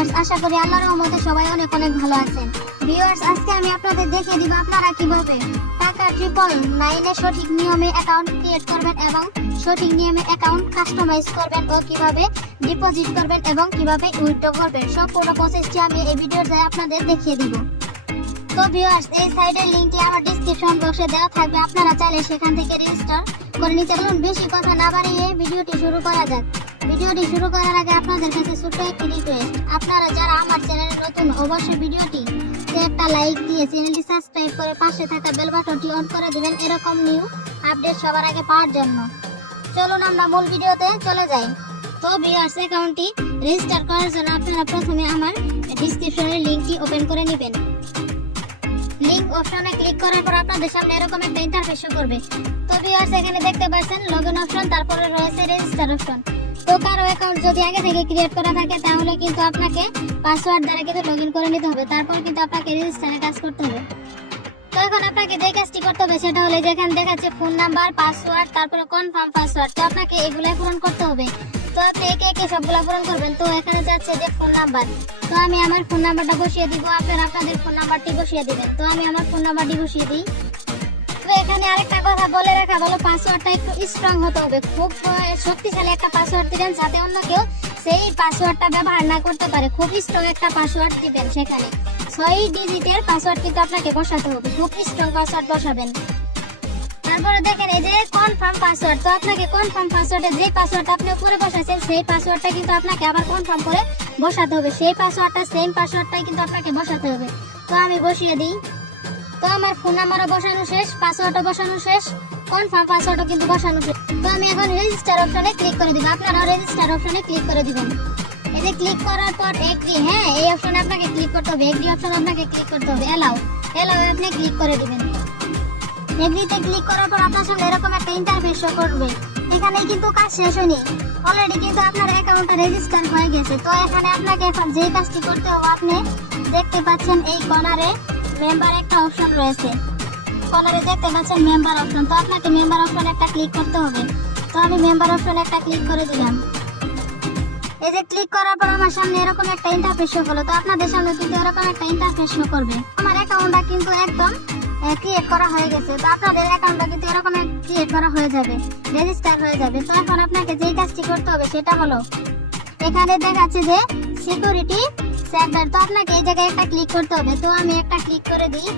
Viewers, আশা করি আল্লাহর রহমতে সবাই অনেক অনেক ভালো আছেন। ভিউয়ার্স, আজকে আমি আপনাদের দেখিয়ে দিব আপনারা কিভাবে টাকা 999 এ সঠিক নিয়মে অ্যাকাউন্ট ক্রিয়েট করবেন এবং সঠিক নিয়মে অ্যাকাউন্ট কাস্টমাইজ করবেন ও কিভাবে ডিপোজিট করবেন এবং কিভাবে উইথড্র করবেন। সম্পূর্ণ প্রসেসটি আমি এই ভিডিওতে আপনাদের দেখিয়ে দিব। তো ভিউয়ার্স, এই সাইডের লিংকটি আমার ডেসক্রিপশন বক্সে দেওয়া থাকবে, আপনারা চাইলে সেখান থেকে রেজিস্টার করে নিতে পারেন। বেশি কথা না বাড়িয়ে ভিডিওটি শুরু করা যাক। ভিডিওটি শুরু করার আগে আপনাদের কাছে ছোট্ট একটি রিকোয়েস্ট, আপনারা যারা আমার চ্যানেলে নতুন অবশ্যই ভিডিওটি একটা লাইক দিয়ে চ্যানেলটি সাবস্ক্রাইব করে পাশে থাকা বেল বাটনটি অন করে দিবেন এরকম নিউ আপডেট সবার আগে পাওয়ার জন্য। চলুন আমরা মূল ভিডিওতে চলে যাই। তো ভিউয়ার্স, অ্যাকাউন্টটি রেজিস্টার করার জন্য আপনারা প্রথমে আমার ডেসক্রিপশনের লিংকটি ওপেন করে নেবেন। লিংক অপশনে ক্লিক করার পর আপনাদের সামনে এরকম একটা ইন্টারফেস শো করবে। তো ভিউয়ার্স, এখানে দেখতে পাচ্ছেন লগইন অপশন, তারপরে রয়েছে রেজিস্টার অপশন। তো কারো অ্যাকাউন্ট যদি আগে থেকে ক্রিয়েট করা থাকে তাহলে কিন্তু আপনাকে পাসওয়ার্ড দ্বারা কিন্তু লগইন করে নিতে হবে, তারপর কিন্তু আপনাকে রেজিস্টারে কাজ করতে হবে। তো এখন আপনাকে যে কাজটি করতে হবে সেটা হলো যেখানে দেখাচ্ছে ফোন নাম্বার, পাসওয়ার্ড, তারপরে কনফার্ম পাসওয়ার্ড, তো আপনাকে এগুলাই পূরণ করতে হবে। তো আপনি একে একে সবগুলা পূরণ করবেন। তো এখানে যাচ্ছে যে ফোন নাম্বার, তো আমি আমার ফোন নাম্বারটা বসিয়ে দিব, আপনারা আপনাদের ফোন নাম্বারটি বসিয়ে দিবেন। তো আমি আমার ফোন নাম্বারটি বসিয়ে দিই। তো এখানে আরেকটা কথা বলে রাখা ভালো, পাসওয়ার্ডটা একটু স্ট্রং হতে হবে, খুব শক্তিশালী একটা পাসওয়ার্ড দিবেন যাতে অন্য কেউ সেই পাসওয়ার্ডটা ব্যবহার না করতে পারে। খুব স্ট্রং একটা পাসওয়ার্ড দিবেন, সেখানে 6 ডিজিটের পাসওয়ার্ড কিন্তু আপনাকে বসাতে হবে, খুব স্ট্রং পাসওয়ার্ড বসাবেন। তারপরে দেখেন এই যে কনফার্ম পাসওয়ার্ড, তো আপনাকে কনফার্ম পাসওয়ার্ডে যে পাসওয়ার্ডটা আপনি উপরে বসাচ্ছেন সেই পাসওয়ার্ডটা কিন্তু আপনাকে আবার কনফার্ম করে বসাতে হবে, সেই পাসওয়ার্ডটা সেম পাসওয়ার্ডটাই কিন্তু আপনাকে বসাতে হবে। তো আমি বসিয়ে দিই। তো আমার ফোন নাম্বারও বসানো শেষ, পাসওয়ার্ডও বসানো শেষ, কনফার্ম পাসওয়ার্ডও কিন্তু বসানো শেষ। তো আমি এখন রেজিস্টার অপশনে ক্লিক করে দিব, আপনারাও রেজিস্টার অপশনে ক্লিক করে দিবেন। এই যে ক্লিক করার পর এগ্রি, হ্যাঁ এই অপশনে আপনাকে ক্লিক করতে হবে, এগ্রি অপশনে আপনাকে ক্লিক করতে হবে, এলাও আপনি ক্লিক করে দিবেন। এগ্রিতে ক্লিক করার পর আপনার সামনে এরকম একটা ইন্টারফেস শো করবে। এখানে কিন্তু কাজ শেষ হয়নি, অলরেডি কিন্তু আপনার অ্যাকাউন্টটা রেজিস্টার হয়ে গেছে। তো এখানে আপনাকে এখন যে কাজটি করতে হবে, আপনি দেখতে পাচ্ছেন এই কর্নারে মেম্বার একটা অপশন রয়েছে, কর্নারে দেখতে পাচ্ছেন মেম্বার অপশন, তো আপনাকে মেম্বার অপশন একটা ক্লিক করতে হবে। তো আমি মেম্বার অপশন একটা ক্লিক করে দিলাম। এই যে ক্লিক করার পর আমার সামনে এরকম একটা ইন্টারফেস শো হলো। তো আপনাদের সামনে কিন্তু এরকম একটা ইন্টারফেস শো করবে। আমার অ্যাকাউন্টটা কিন্তু একদম ক্রিয়েট করা হয়ে গেছে। তো আপনাদের অ্যাকাউন্টটা কিন্তু এরকম ক্রিয়েট করা হয়ে যাবে, রেজিস্টার হয়ে যাবে। তো এখন আপনাকে যে কাজটি করতে হবে সেটা হলো এখানে দেখাচ্ছে যে সিকিউরিটি সেফগার্ড, তো আপনাকে এই জায়গায় একটা ক্লিক করতে হবে। তো আমি একটা ক্লিক করে দিই।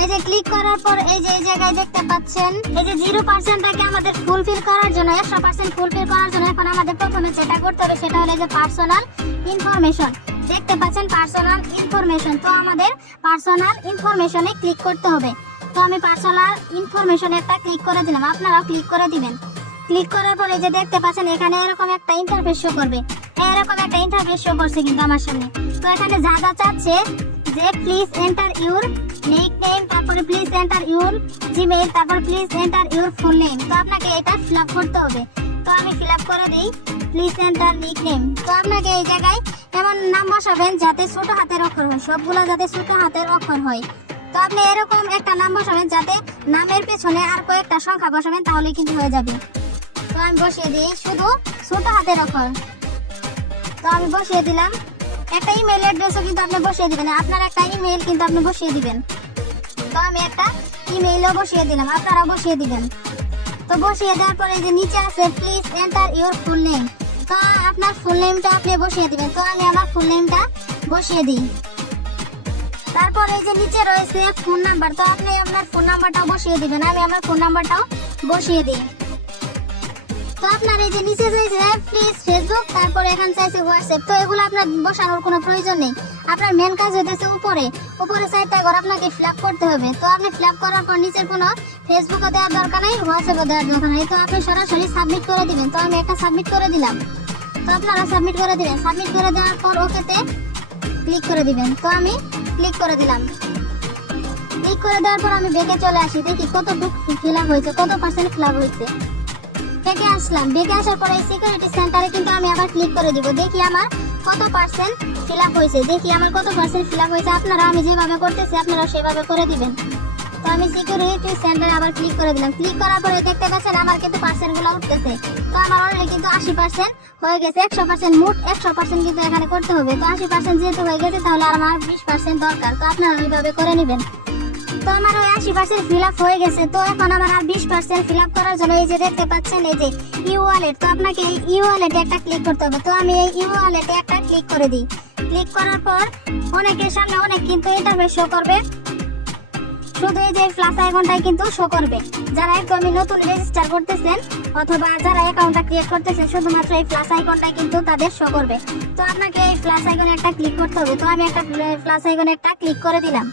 এই যে ক্লিক করার পর এই যে এই জায়গায় দেখতে পাচ্ছেন এই যে 0%টাকে আমাদের ফুলফিল করার জন্য 100% ফুলফিল করার জন্য এখন আমাদের প্রথমে যেটা করতে হবে সেটা হলো যে পার্সোনাল ইনফরমেশন, দেখতে পাচ্ছেন পার্সোনাল ইনফরমেশন। তো আমাদের পার্সোনাল ইনফরমেশনে ক্লিক করতে হবে। তো আমি পার্সোনাল ইনফরমেশনে একটা ক্লিক করে দিলাম, আপনারাও ক্লিক করে দিবেন। ক্লিক করার পরে যে দেখতে পাচ্ছেন এখানে এরকম একটা ইন্টারফেস শো করবে, এরকম একটা ইন্টারফেস শো করছে কিন্তু আমার সামনে। তো এখানে যা যা চাচ্ছে যে প্লিজ এন্টার ইউর নিকনেম, তারপরে প্লিজ এন্টার ইউর জিমেইল, তারপর please enter your full name. তো আপনাকে এটা ফিল আপ করতে হবে। তো আমি ফিল আপ করে দিই, প্লিজ এন্টার নিকনেম। তো আপনাকে এই জায়গায় এমন নাম বসাবেন যাতে ছোট হাতের অক্ষর হয়, সবগুলো যাতে ছোট হাতের অক্ষর হয়। তো আপনি এরকম একটা নাম বসাবেন যাতে নামের পেছনে আর কয়েকটা সংখ্যা বসাবেন, তাহলে কিন্তু হয়ে যাবে। তো আমি বসিয়ে দিই শুধু ছোট হাতের অক্ষর। তো আমি বসিয়ে দিলাম। একটা ইমেল অ্যাড্রেসও কিন্তু আপনি বসিয়ে দিবেন, আপনার একটা ইমেল কিন্তু আপনি বসিয়ে দিবেন। তো আমি একটা ইমেইলও বসিয়ে দিলাম, আপনারা বসিয়ে দিবেন। তো বসিয়ে দেওয়ার পরে যে নিচে আছে please enter your full name, তো আপনার ফুল নেমটা আপনি বসিয়ে দিবেন। তো আমি আমার ফুল নেমটা বসিয়ে দিই। তারপর এই যে নিচে রয়েছে ফোন নাম্বার, তো আপনি আপনার ফোন নাম্বারটাও বসিয়ে দিবেন, আমি আমার ফোন নাম্বারটাও বসিয়ে দিই। তো আপনার এই যে নিচে চাইছে প্লিজ ফেসবুক, তারপরে এখানে চাইছে হোয়াটসঅ্যাপ, তো এগুলো আপনার বসানোর কোনো প্রয়োজন নেই। আপনার মেন কাজ হইতেছে উপরে সাইডটা ঘর আপনাকে ফিল আপ করতে হবে। তো আপনি ফিল আপ করার পর নিচের কোনো ফেসবুকও দেওয়ার দরকার নেই, হোয়াটসঅ্যাপও দেওয়ার দরকার নেই। তো আপনি সরাসরি সাবমিট করে দিবেন। তো আমি একটা সাবমিট করে দিলাম। তো আপনারা সাবমিট করে দিবেন। সাবমিট করে দেওয়ার পর ওকেতে ক্লিক করে দিবেন। তো আমি ক্লিক করে দিলাম। ক্লিক করে দেওয়ার পর আমি ব্যাকে চলে আসি, দেখি কতটুকু ফিল আপ হয়েছে, কত পার্সেন্ট ফিল আপ হয়েছে। ব্যাকে আসলাম, ব্যাকে আসার পরে সিকিউরিটি সেন্টারে কিন্তু আমি আবার ক্লিক করে দিব, দেখি আমার কত পার্সেন্ট ফিল আপ হয়েছে, দেখি আমার কত পার্সেন্ট ফিল আপ হয়েছে। আপনারা আমি যেভাবে করতেছি আপনারা সেভাবে করে দিবেন। তো আমি সিকিউরিটি সেন্টারে আবার ক্লিক করে দিলাম। ক্লিক করার পরে দেখতে পাচ্ছেন আমার কিন্তু পার্সেন্ট গুলো উঠতেছে। তো আমার অলরেডি কিন্তু 80% হয়ে গেছে। 100% মোট 100% কিন্তু এখানে করতে হবে। তো 80% যেহেতু হয়ে গেছে তাহলে আর আমার 20% দরকার। তো আপনারা ওইভাবে করে নেবেন। তো আমার ওই 80% ফিল আপ হয়ে গেছে। তো এখন আমার আর 20% ফিল আপ করার জন্য এই যে দেখতে পাচ্ছেন এই যে ই ওয়ালেট, তো আপনাকে এই ই ওয়ালেটে একটা ক্লিক করতে হবে। তো আমি এই ই ওয়ালেটে একটা ক্লিক করে দিই। ক্লিক করার পর অনেকের সামনে অনেক কিন্তু ইন্টারফেস শো করবে, শুধু এই যে প্লাস আইকনটাই কিন্তু শো করবে। যারা একদমই নতুন রেজিস্টার করতেছেন অথবা যারা অ্যাকাউন্টটা ক্রিয়েট করতেছেন শুধুমাত্র এই প্লাস আইকনটাই কিন্তু তাদের শো করবে। তো আপনাকে এই প্লাস আইকনে একটা ক্লিক করতে হবে। তো আমি একটা প্লাস আইকনে একটা ক্লিক করে দিলাম।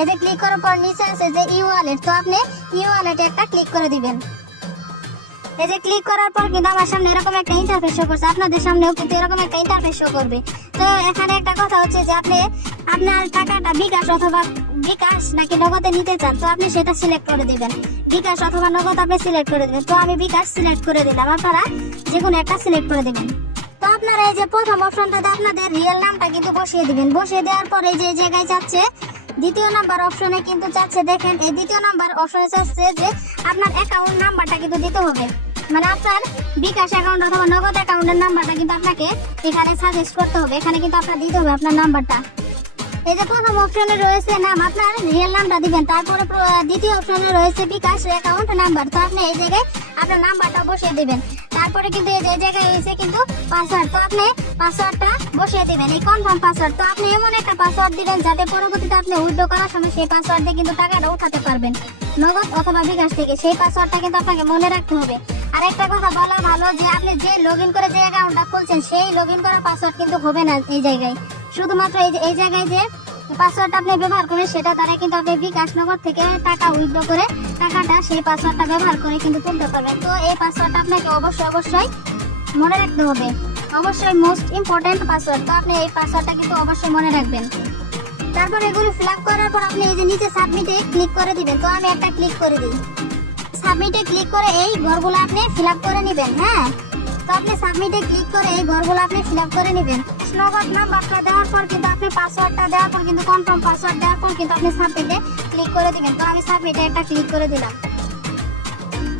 এই যে ক্লিক করার পর নিচে আছে যে ই ওয়ালেট, তো আপনি ই ওয়ালেটে একটা ক্লিক করে দিবেন। এই যে ক্লিক করার পর কিন্তু আমার সামনে এরকম একটা ইন্টারফেস শো করছে, আপনাদের সামনেও কিন্তু এরকম একটা ইন্টারফেস শো করবে। তো এখানে একটা কথা হচ্ছে যে আপনি আপনার টাকাটা বিকাশ অথবা বিকাশ নাকি নগদে নিতে চান, তো আপনি সেটা সিলেক্ট করে দিবেন। বিকাশ অথবা নগদ আপনি সিলেক্ট করে দিবেন। তো আমি বিকাশ সিলেক্ট করে দিলাম, আপনারা যে কোনো একটা সিলেক্ট করে দিবেন। তো আপনারা এই যে প্রথম অপশনটাতে আপনাদের রিয়েল নামটা কিন্তু বসিয়ে দিবেন। বসিয়ে দেওয়ার পরে যে জায়গায় যাচ্ছে দ্বিতীয় নাম্বার অপশনে কিন্তু চাচ্ছে, দেখেন এই দ্বিতীয় নাম্বার অপশনে চাচ্ছে যে আপনার অ্যাকাউন্ট নাম্বারটা কিন্তু দিতে হবে। মানে আপনার বিকাশ অ্যাকাউন্ট অথবা নগদ অ্যাকাউন্টের নাম্বারটা কিন্তু আপনাকে এখানে সাজেস্ট করতে হবে। এখানে কিন্তু আপনার দিতে হবে আপনার নাম্বারটা। এই যে প্রথম অপশনে রয়েছে নাম, আপনার রিয়েল নামটা দিবেন। তারপরে দ্বিতীয় অপশনে রয়েছে বিকাশ অ্যাকাউন্ট নাম্বার, তো আপনি এই জায়গায় আপনার নাম্বারটা বসিয়ে দিবেন। তারপরে কিন্তু এই জায়গায় রয়েছে কিন্তু পাসওয়ার্ড, তো আপনি পাসওয়ার্ডটা বসিয়ে দিবেন, এই কনফার্ম পাসওয়ার্ড। তো আপনি এমন একটা পাসওয়ার্ড দিবেন যাতে পরবর্তীতে আপনি উইথড্র করার সময় সেই পাসওয়ার্ড দিয়ে কিন্তু টাকাটা উঠাতে পারবেন নগদ অথবা বিকাশ থেকে। সেই পাসওয়ার্ডটা কিন্তু আপনাকে মনে রাখতে হবে। আর একটা কথা বলা ভালো যে আপনি যে লগইন করে যে অ্যাকাউন্টটা খুলছেন সেই লগইন করা পাসওয়ার্ড কিন্তু হবে না এই জায়গায়। শুধুমাত্র এই জায়গায় যে পাসওয়ার্ডটা আপনি ব্যবহার করেন সেটা দ্বারা কিন্তু আপনি বিকাশ নগদ থেকে টাকা উইথড্র করে টাকাটা সেই পাসওয়ার্ডটা ব্যবহার করে কিন্তু তুলতে পারবেন। তো এই পাসওয়ার্ডটা আপনাকে অবশ্যই মনে রাখতে হবে, অবশ্যই মোস্ট ইম্পর্টেন্ট পাসওয়ার্ড। তো আপনি এই পাসওয়ার্ডটা কিন্তু অবশ্যই মনে রাখবেন। তারপর এগুলো ফিল আপ করার পর আপনি এই যে নিচে সাবমিটে ক্লিক করে দিবেন। তো আমি একটা ক্লিক করে দিই। সাবমিটে ক্লিক করে এই ঘরগুলো আপনি ফিল আপ করে নেবেন। হ্যাঁ, তো আপনি সাবমিটে ক্লিক করে এই ঘরগুলো আপনি ফিল আপ করে নেবেন। নগদ নাম্বারটা দেওয়ার পর কিন্তু আপনি পাসওয়ার্ডটা দেওয়ার পর কিন্তু কনফার্ম পাসওয়ার্ড দেওয়ার পর কিন্তু আপনি সাবমিটে ক্লিক করে দিবেন। তো আমি সাবমিটে একটা ক্লিক করে দিলাম।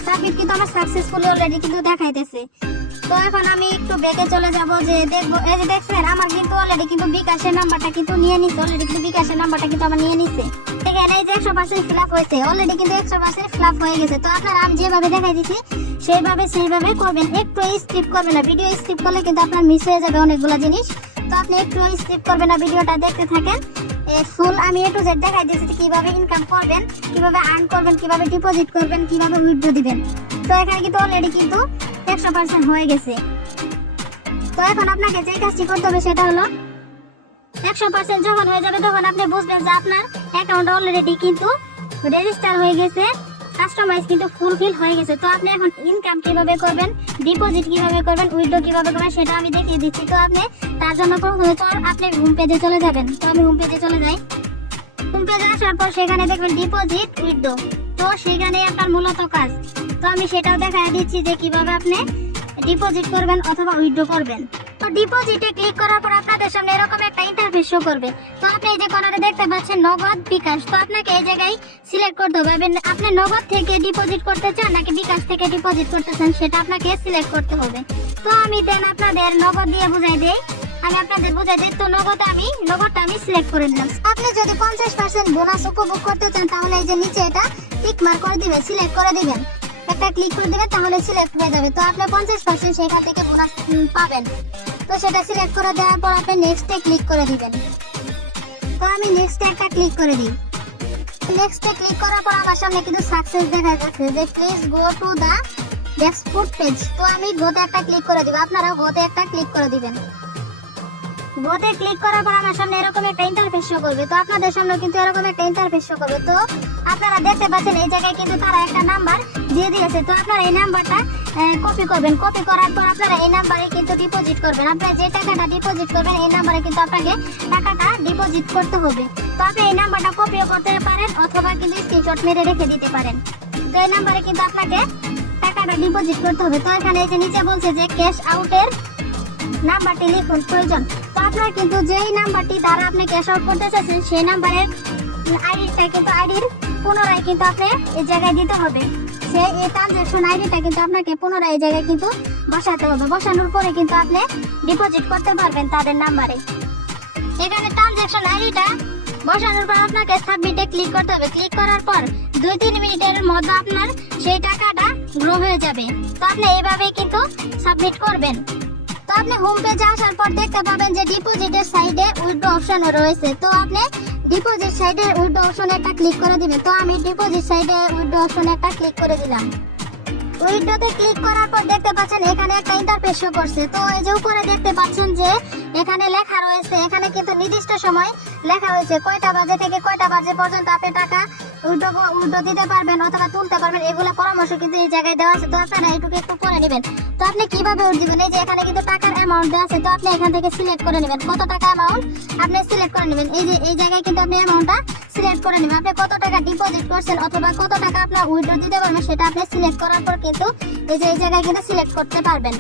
সাবমিট কিন্তু আমার সাকসেসফুলি অলরেডি কিন্তু দেখাইতেছে। তো এখন আমি একটু ব্যাকে চলে যাব যে দেখবো, এই যে দেখছেন আমার কিন্তু অলরেডি কিন্তু বিকাশের নাম্বারটা কিন্তু নিয়ে নিছে। অলরেডি কিন্তু বিকাশের নাম্বারটা কিন্তু আমার নিয়ে নিছে। এখানে এই যে 100% ফিল আপ হয়েছে, অলরেডি কিন্তু 100% ফিল আপ হয়ে গেছে। তো আপনারা আমি যেভাবে দেখাই দিচ্ছি সেইভাবে করবেন, একটু স্কিপ করবেন না। ভিডিও স্কিপ করলে কিন্তু আপনার মিস হয়ে যাবে অনেকগুলো জিনিস। তো আপনি একটু স্কিপ করবেন না, ভিডিওটা দেখতে থাকেন। ফুল আমি একটু যে দেখাই দিচ্ছি কিভাবে ইনকাম করবেন, কিভাবে আর্ন করবেন, কিভাবে ডিপোজিট করবেন, কিভাবে উইথড্র দিবেন। তো এখানে কিন্তু অলরেডি কিন্তু 100% হয়ে গেছে। তো এখন আপনাকে যে কাজটি করতে হবে সেটা হলো 100% যখন হয়ে যাবে তখন আপনি বুঝবেন যে আপনার অ্যাকাউন্ট অলরেডি কিন্তু রেজিস্টার হয়ে গেছে, কাস্টমাইজ কিন্তু ফুলফিল হয়ে গেছে। তো আপনি এখন ইনকাম কিভাবে করবেন, ডিপোজিট কিভাবে করবেন, উইথড্র কিভাবে করবেন সেটা আমি দেখিয়ে দিচ্ছি। তো আপনি তার জন্য প্রথমে আপনি হোম পেজে চলে যাবেন। তো আমি হোম পেজে চলে যাই। হোম পেজে আসার পর সেখানে দেখবেন ডিপোজিট উইথড্র, তো সেখানে আপনার মূলত কাজ। তো আমি সেটাও দেখাই দিচ্ছি যে কিভাবে আপনি ডিপোজিট করবেন অথবা উইথড্র করবেন। তো ডিপোজিটে ক্লিক করার পর আপনাদের সামনে এরকম একটা ইন্টারফেস শো করবে। তো আপনি এই যে কর্নারে দেখতে পাচ্ছেন নগদ বিকাশ, তো আপনাকে এই জায়গায় সিলেক্ট করতে হবে আপনি নগদ থেকে ডিপোজিট করতে চান নাকি বিকাশ থেকে ডিপোজিট করতে চান সেটা আপনাকে সিলেক্ট করতে হবে। তো আমি দেন আপনাদের নগদ দিয়ে বুঝাই দেই, আমি আপনাদের বুঝাই দিই। তো নগদটা আমি সিলেক্ট করে দিলাম। আপনি যদি 50% বোনাস উপভোগ করতে চান তাহলে এই যে নিচে এটা টিক মার্ক করে দিবেন, সিলেক্ট করে দিবেন, একটা ক্লিক করে দিবেন, তাহলে সিলেক্ট হয়ে যাবে। তো আপনি 50% সেখান থেকে বোনাস পাবেন। তো সেটা সিলেক্ট করে দেওয়ার পর আপনি নেক্সটে ক্লিক করে দিবেন। তো আমি নেক্সটে একটা ক্লিক করে দিই। নেক্সটে ক্লিক করার পর আমার সামনে কিন্তু সাকসেস দেখা যাচ্ছে যে please go to the dashboard page. তো আমি গোতে একটা ক্লিক করে দিব, আপনারা গোতে একটা ক্লিক করে দিবেন। গোতে ক্লিক করার পর আমার সামনে এরকম একটা ইন্টারফেস শো করবে। তো আপনাদের সামনে কিন্তু এরকম একটা ইন্টারফেস শো করবে। তো আপনারা দেখতে পাচ্ছেন এই জায়গায় কিন্তু তারা একটা নাম্বার দিয়ে দিয়েছে। তো আপনারা এই নাম্বারটা কপি করবেন। কপি করার পর আপনারা এই নাম্বারে কিন্তু ডিপোজিট করবেন। আপনারা যে টাকাটা ডিপোজিট করবেন এই নাম্বারে কিন্তু আপনাকে টাকাটা ডিপোজিট করতে হবে। তো আপনি এই নাম্বারটা কপিও করতে পারেন অথবা কিন্তু স্ক্রিনশট মেরে রেখে দিতে পারেন। তো এই নাম্বারে কিন্তু আপনাকে টাকাটা ডিপোজিট করতে হবে। তো এখানে এই যে নিচে বলছে যে ক্যাশ আউটের নাম্বারটি লিখুন প্রয়োজন। তো আপনার কিন্তু যেই নাম্বারটি দ্বারা আপনি ক্যাশ আউট করতে চাচ্ছেন সেই নাম্বারের আইডিটা কিন্তু আইডির পুনরায় কিন্তু আপনি এই জায়গায় দিতে হবে। এই ট্রানজ্যাকশন আইডিটা কিন্তু আপনাকে পুনরায় এই জায়গায় কিন্তু বসাতে হবে। বসানোর পরে কিন্তু আপনি ডিপোজিট করতে পারবেন তাদের নাম্বারে। এখানে ট্রানজ্যাকশন আইডিটা বসানোর পর আপনাকে সাবমিটে ক্লিক করতে হবে। ক্লিক করার পর 2-3 মিনিটের মধ্যে আপনার সেই টাকাটা গ্রো হয়ে যাবে। তো আপনি এইভাবে কিন্তু সাবমিট করবেন। তো আপনি হোম পেজে আসার পর দেখতে পাবেন যে ডিপোজিটের সাইডে উইথড্র অপশন রয়েছে। তো আপনি ডিপোজিট সাইডে উইথড্র অপশনে একটা ক্লিক করে দিবেন। তো আমি ডিপোজিট সাইডে উইথড্র অপশনে একটা ক্লিক করে দিলাম। উইথড্রতে ক্লিক করার পর দেখতে পাচ্ছেন এখানে একটা ইন্টারফেস শো করছে। তো এই যে উপরে দেখতে পাচ্ছেন যে এখানে লেখা রয়েছে, এখানে কিন্তু নির্দিষ্ট সময় লেখা হয়েছে কয়টা বাজে থেকে কয়টা বাজে পর্যন্ত আপনি টাকা উইথড্র দিতে পারবেন অথবা তুলতে পারবেন, এগুলো পরামর্শ কিন্তু এই জায়গায় দেওয়া আছে। তো আপনারা এইটুকু একটু পড়ে নেবেন। তো আপনি কিভাবে দিবেন, এই যে এখানে কিন্তু টাকার অ্যামাউন্ট দেওয়া আছে। তো আপনি এখান থেকে সিলেক্ট করে নেবেন কত টাকা অ্যামাউন্ট আপনি সিলেক্ট করে নেবেন। এই যে এই জায়গায় কিন্তু আপনি অ্যামাউন্টটা সিলেক্ট করে নেবেন। আপনি কত টাকা ডিপোজিট করছেন অথবা কত টাকা আপনার উইথড্র দিতে পারবেন সেটা আপনি সিলেক্ট করার পর কিন্তু এই যে এই জায়গায় কিন্তু সিলেক্ট করতে পারবেন।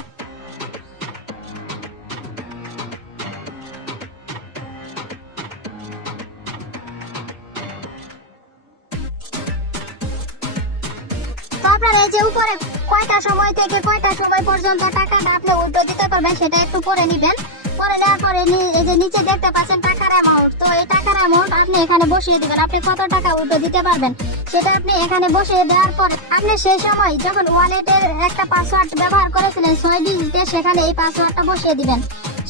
তো আপনার এই যে উপরে কয়টা সময় থেকে কয়টা সময় পর্যন্ত টাকাটা আপনি উইথড্র দিতে পারবেন সেটা একটু পরে নেবেন। পরে নেওয়ার পরে এই যে নিচে দেখতে পাচ্ছেন টাকার অ্যামাউন্ট। তো এই টাকার অ্যামাউন্ট আপনি এখানে বসিয়ে দিবেন। আপনি কত টাকা উইথড্র দিতে পারবেন সেটা আপনি এখানে বসিয়ে দেওয়ার পরে আপনি সেই সময় যখন ওয়ালেটের একটা পাসওয়ার্ড ব্যবহার করেছিলেন 6 ডিজিটের, সেখানে এই পাসওয়ার্ডটা বসিয়ে দিবেন।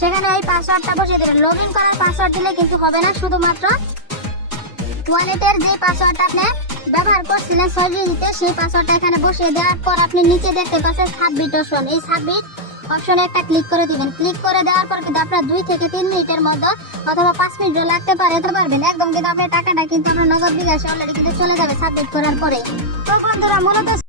সেখানে এই পাসওয়ার্ডটা বসিয়ে দিবেন। লগ ইন করার পাসওয়ার্ড দিলে কিন্তু হবে না, শুধুমাত্র ওয়ালেটের যে পাসওয়ার্ডটা আপনি ব্যবহার করছিলেন 6 ডিজিটের সেই পাসওয়ার্ডটা এখানে বসিয়ে দেওয়ার পর আপনি নিচে দেখতে পাচ্ছেন সাবমিট অপশন। এই সাবমিট অপশনে একটা ক্লিক করে দিবেন। ক্লিক করে দেওয়ার পর কিন্তু আপনার 2 থেকে 3 মিনিটের মধ্যে অথবা 5 মিনিটও লাগতে পারে তো পারবেন একদম কিন্তু আপনার টাকাটা কিন্তু আপনার নগদ বিকাশে অলরেডি কিন্তু চলে যাবে সাবমিট করার পরে। তো বন্ধুরা মূলত